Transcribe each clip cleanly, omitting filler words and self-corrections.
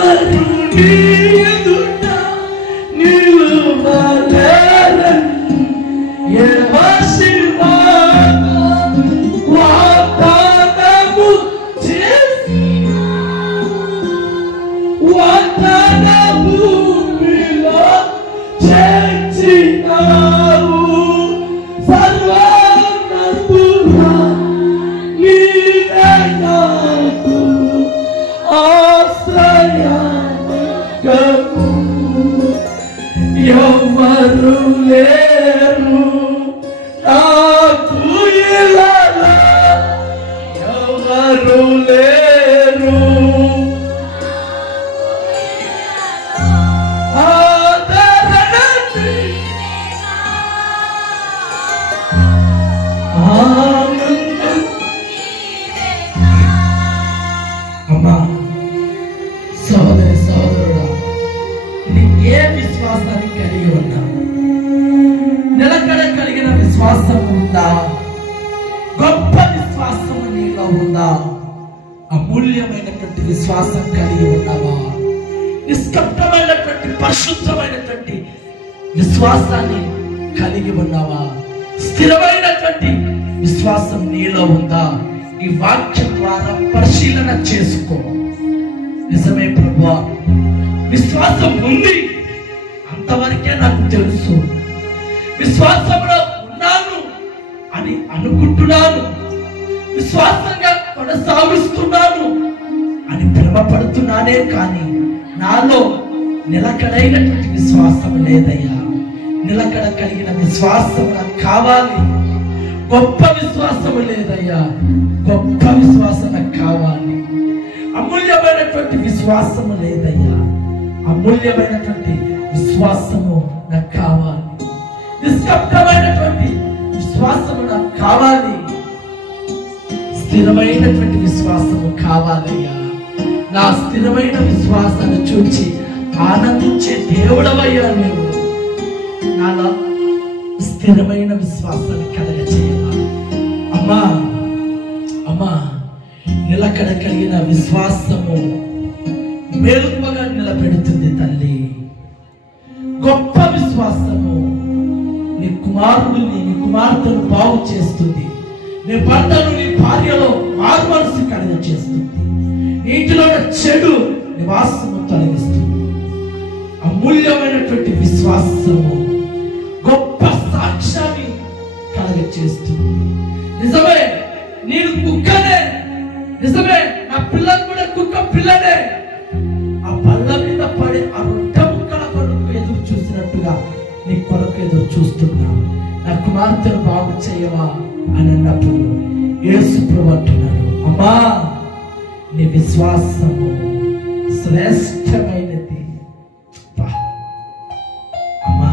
ఎవరు నీ ఎదుట నిలువలేరని యెహోవా వాగ్దానము చేసిన వాగ్దాన భూమిలో చేర్చినావు. సర్వోన్నతుడా నీవే నాకు ఆశ్రయము. ఎవరు లేరు నాకు ఇలాగా, ఎవరు లేరు ఆదరణి ఆనందం. అమ్మా, సహోదరి సహోదరుడా, నీ ఏ విశ్వాసాన్ని కలిగి ఉన్నా? నిలకడ కలిగిన విశ్వాసం ఉందా? గొప్ప విశ్వాసం నీలో ఉందా? అమూల్యమైనటువంటి విశ్వాసం కలిగి ఉన్నావా? నిష్కపటమైనటువంటి పరిశుద్ధమైనటువంటి విశ్వాసాన్ని కలిగి ఉన్నావా? స్థిరమైనటువంటి విశ్వాసం నీలో ఉందా? ఈ వాక్యం ద్వారా పరిశీలన చేసుకో. నిజమే ప్రభువా, విశ్వాసం ఉంది, అంతవరకే నాకు తెలుసు. విశ్వాసంలో ఉన్నాను అని అనుకుంటున్నాను, విశ్వాసంగా కొనసాగిస్తున్నాను అని భ్రమపడుతున్నానే కానీ నాలో నిలకడైనటువంటి విశ్వాసం లేదయ్యా. నిలకడ కలిగిన విశ్వాసం నాకు కావాలి. గొప్ప విశ్వాసం లేదయ్యా, గొప్ప విశ్వాసం నాకు కావాలి. అమూల్యమైనటువంటి విశ్వాసము లేదయ్యా, అమూల్యమైనటువంటి విశ్వాసము నాకు కావాలి. నిష్కపటమైనటువంటి విశ్వాసము నాకు కావాలి. స్థిరమైనటువంటి విశ్వాసము కావాలయ్యా. నా స్థిరమైన విశ్వాసాన్ని చూచి ఆనందించే దేవుడవయ్యా నువ్వు. నాలో స్థిరమైన విశ్వాసాన్ని కలగచేయవా అమ్మా. అమ్మా, నిలకడ కలిగిన విశ్వాసము మేలుగా నిలబెడుతుంది తల్లి. గొప్ప విశ్వాసము నీ కుమారుడిని నీ కుమార్తెను బాగు చేస్తుంది. నీ భర్తను నీ భార్యలో మారు మనసు కలుగ చేస్తుంది. నీటిలో చెడు నివాసము తొలగిస్తుంది. అమూల్యమైనటువంటి విశ్వాసము గొప్ప సాక్ష్యాన్ని కలుగ చేస్తుంది. నిజమే, నేను కుక్కనే, నిజమే, నా పిల్లలు కూడా కుక్క పిల్లనే. ఆ పళ్ళ మీద పడి ఆ రొట్టె ముక్కల కొరకు ఎదురు చూసినట్టుగా నీ కొరకు ఎదురు చూస్తున్నావు. నా కుమార్తెను బాగు చేయవా అని అన్నప్పుడు యేసు ప్రభువు అంటున్నాడు, అమ్మా నీ విశ్వాసము శ్రేష్టమైనది. అమ్మా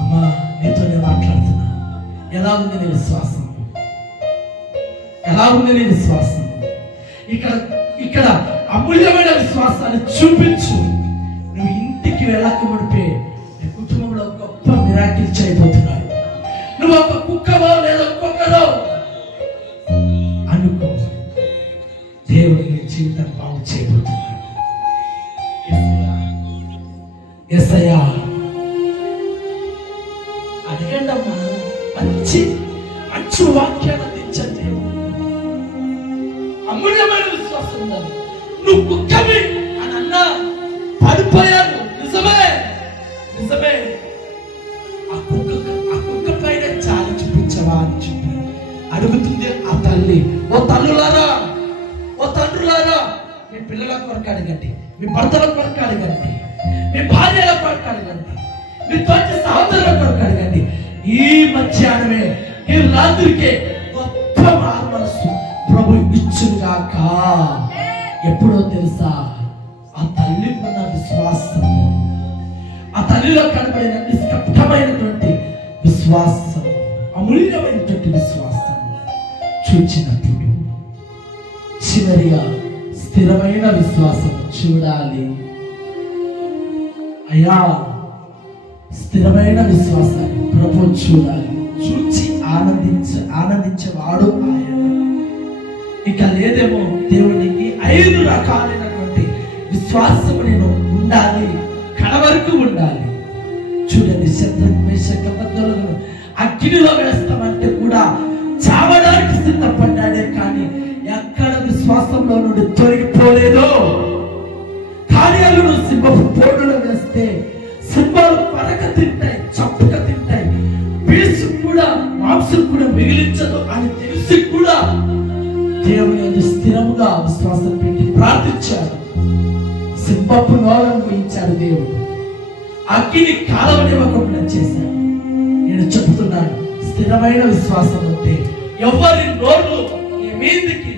అమ్మా, నీతోనే మాట్లాడుతున్నా. ఎలా ఉంది నీ విశ్వాసం? ఎలా ఉంది నీ విశ్వాసం? ఇక్కడ అమూల్యమైన విశ్వాసాన్ని చూపించు. నువ్వు ఇంటికి వెళ్ళక ముడిపే నీ కుటుంబంలో గొప్ప మిరాకిల్ చేయబోతున్నాడు. నువ్వు ఒక కుక్కవో లేదా ఒక్కొక్కరో అనుకో, దేవుడు నీ జీవితం బాగు చేయబోతున్నాడు. యేసయ్యా అడగండి అమ్మా, మంచి మంచి వాక్యాన్ని అందించండి. అమూల్యమైన విశ్వాసం ఉండాలి. నువ్వు కుక్కవి అని అన్నా పడిపోయాను. నిజమే నిజమే, ఆ కుక్క పైన చాలి చూపించవా అని చెప్పి అడుగుతుంది ఆ తల్లి. ఓ తల్లులారా, ఓ తండ్రులారా, మీ పిల్లల కొరకు అడగండి, మీ భర్తల కొరకు అడగండి, మీ భార్యల కొరకు అడగండి, మీ తోటి సహోదరుల కొరకు అడగండి. ఈ మధ్యాహ్నమే, ఈ రాత్రికే గొప్ప మనసు ప్రభు ఇచ్చుగాక. ఎప్పుడో తెలుసా? ఆ తల్లికి ఉన్న విశ్వాసం, ఆ తల్లిలో కనబడిన నిష్కపటమైనటువంటి విశ్వాసం, అమూల్యమైనటువంటి విశ్వాసం చూచినప్పుడు చివరిగా స్థిరమైన విశ్వాసం చూడాలి. అయ్యా, స్థిరమైన విశ్వాసాన్ని ప్రభు చూడాలి. చూచి ఆనందించేవాడు ఆయన. ఇక లేదేమో దేవునికి 5 రకాలైనటువంటి విశ్వాసం నేను ఉండాలి, కడవరకు ఉండాలి. చూడండి, శత్రుఘ్న మేషక అబేద్నెగోలను అగ్నిలో వేస్తామంటే కూడా చావడానికి సిద్ధపడ్డాడే, కానీ ఎక్కడ విశ్వాసంలో నుండి తొలగిపోలేదో. కార్యాలను సింహపు పోడులో వేస్తే సింహాలు పరక తింటాయి, చప్పుక తింటాయి, పీసు కూడా మాంసం కూడా మిగిలించదు అని తెలిసి కూడా దేవుని యందు స్థిరముగా విశ్వాసం పెట్టి ప్రార్థించాడు. సింహపు నోలను మూయించాడు దేవుడు, అగ్ని కాలవనివ్వకుండా చేశాడు. నేను చెబుతున్నాను, స్థిరమైన విశ్వాసం ఉంటే ఎవరి నోర్లు నీ మీదికి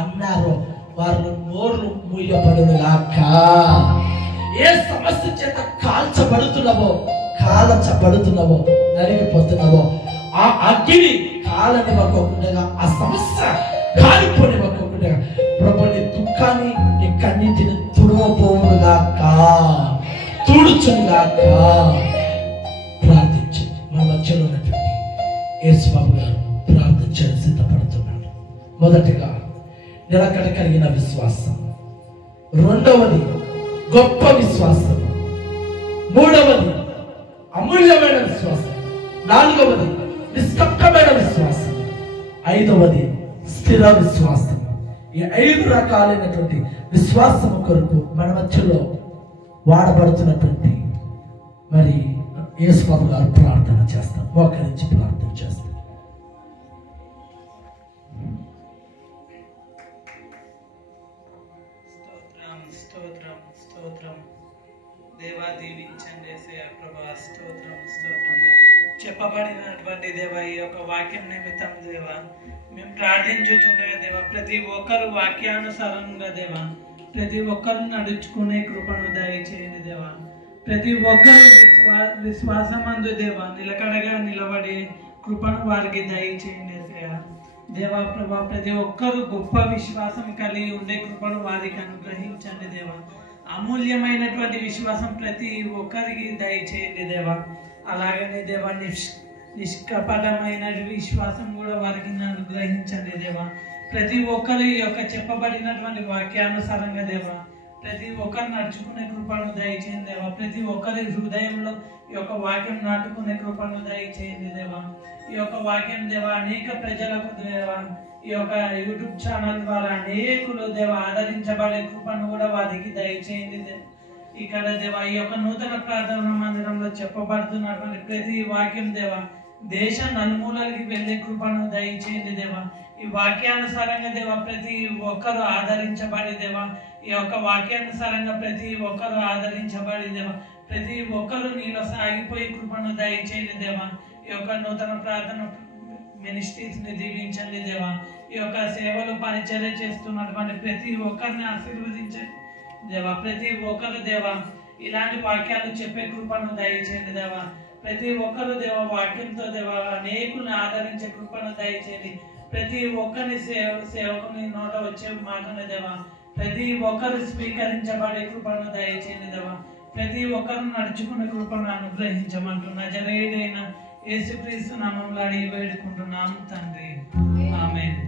అన్నారో వారి నోర్లు మూయబడునుగాక. ఏ సమస్య చేత కాల్చబడుతున్నావో నలిగిపోతున్నావో ఆ అగ్ని కాలనివ్వకుండా, ఆ సమస్య కాలిపోనివ్వకుండా ప్రభు నీ దుఃఖాన్ని, నీ కన్నిటిని తుడవబోనుగాక, తుడుచునుగాక. ప్రార్థించండి. మన మధ్యలో ఉన్నటువంటి యేసుబాబు గారు ప్రార్థించడం సిద్ధపడుతున్నాడు. మొదటిగా నిలకడ కలిగిన విశ్వాసం, రెండవది గొప్ప విశ్వాసం, మూడవది అమూల్యమైన విశ్వాసం, నాలుగవది నిష్కపటమైన విశ్వాసం, ఐదవది స్థిర విశ్వాసం. ఈ 5 రకాలైనటువంటి విశ్వాసం కొరకు మన మధ్యలో వాడబడుతున్నటువంటి మరి యేసుబాబు గారు ప్రార్థన చేస్తారు. మోకరించి ప్రార్థన చేస్తారు. స్తోత్రం స్తోత్రం దేవా, దీవించండి యేసయ్యా ప్రభా. స్తోత్రం స్తోత్రం. చెప్పబడినటువంటి దేవా ఈ యొక్క వాక్యం నిమిత్తం దేవా మేము ప్రార్థించుచుండగా దేవా, ప్రతి ఒక్కరు వాక్యానుసారంగా దేవా ప్రతి ఒక్కరు నడుచుకునే కృపను దయచేయండి దేవా. ప్రతి ఒక్కరు విశ్వాసమందు దేవా నిలకడగా నిలబడే కృపను వారికి దయచేయండి యేసయ్యా దేవా ప్రభా. ప్రతి ఒక్కరు గొప్ప విశ్వాసం కలిగి ఉండే కృపను వారికి అనుగ్రహించండి దేవా. అమూల్యమైనటువంటి విశ్వాసం ప్రతి ఒక్కరికి దయచేయండి దేవా. అలాగనే దేవా నిష్కపటమైన విశ్వాసం కూడా వారికి అనుగ్రహించండి దేవా. ప్రతి ఒక్కరు ఈ యొక్క చెప్పబడినటువంటి వాక్యానుసారంగా దేవా ప్రతి ఒక్కరు నడుచుకునే కృపను దయచేయండి దేవా. ప్రతి ఒక్కరి హృదయంలో ఈ యొక్క వాక్యం నాటుకునే కృపను దయచేయండి దేవా. ఈ యొక్క వాక్యం దేవా అనేక ప్రజలకు దేవా ఈ యొక్క యూట్యూబ్ ఛానల్ ద్వారా అనేకులు దేవా ఆదరించబడే కృపను కూడా వారికి దయచేయండి. ఇక్కడ దేవా ఈ యొక్క నూతన ప్రార్థన మందిరంలో చెప్పబడుతున్నటువంటి ప్రతి వాక్యం దేవా దేశ నలుమూలకి వెళ్ళే కృపను దయచేయండి దేవా. ఈ వాక్యానుసారంగా దేవా ప్రతి ఒక్కరు ఆదరించబడి దేవా ఈ యొక్క వాక్యానుసారంగా ప్రతి ఒక్కరు ఆదరించబడి దేవా ప్రతి ఒక్కరు నీలో సాగిపోయే కృపను దయచేయండి దేవా. ఈ యొక్క నూతన ప్రార్థన మినిస్ట్రీస్ ని దీవించండి దేవా. ఈ యొక్క సేవలు పరిచర్య చేస్తున్నటువంటి ప్రతి ఒక్కరిని ఆశీర్వదించండి దేవా. ప్రతి ఒక్కరు దేవా ఇలాంటి వాక్యాలు చెప్పే కృపను దయచేయండి దేవా. ప్రతి ఒక్కరు దేవా వాక్యంతో దేవా అనేకులను ఆదరించే కృపను దయచేయండి. ప్రతి ఒక్కరిని సేవకుని నోట వచ్చే మాటను దేవా ప్రతి ఒక్కరు స్వీకరించబడే కృపను దయచేయండి దేవా. ప్రతి ఒక్కరు నడుచుకునే కృపను అనుగ్రహించమంటున్న నజరేయుడైన యేసుక్రీస్తు నామములో అడిగి వేడుకుంటున్నాం తండ్రి. ఆమేన్.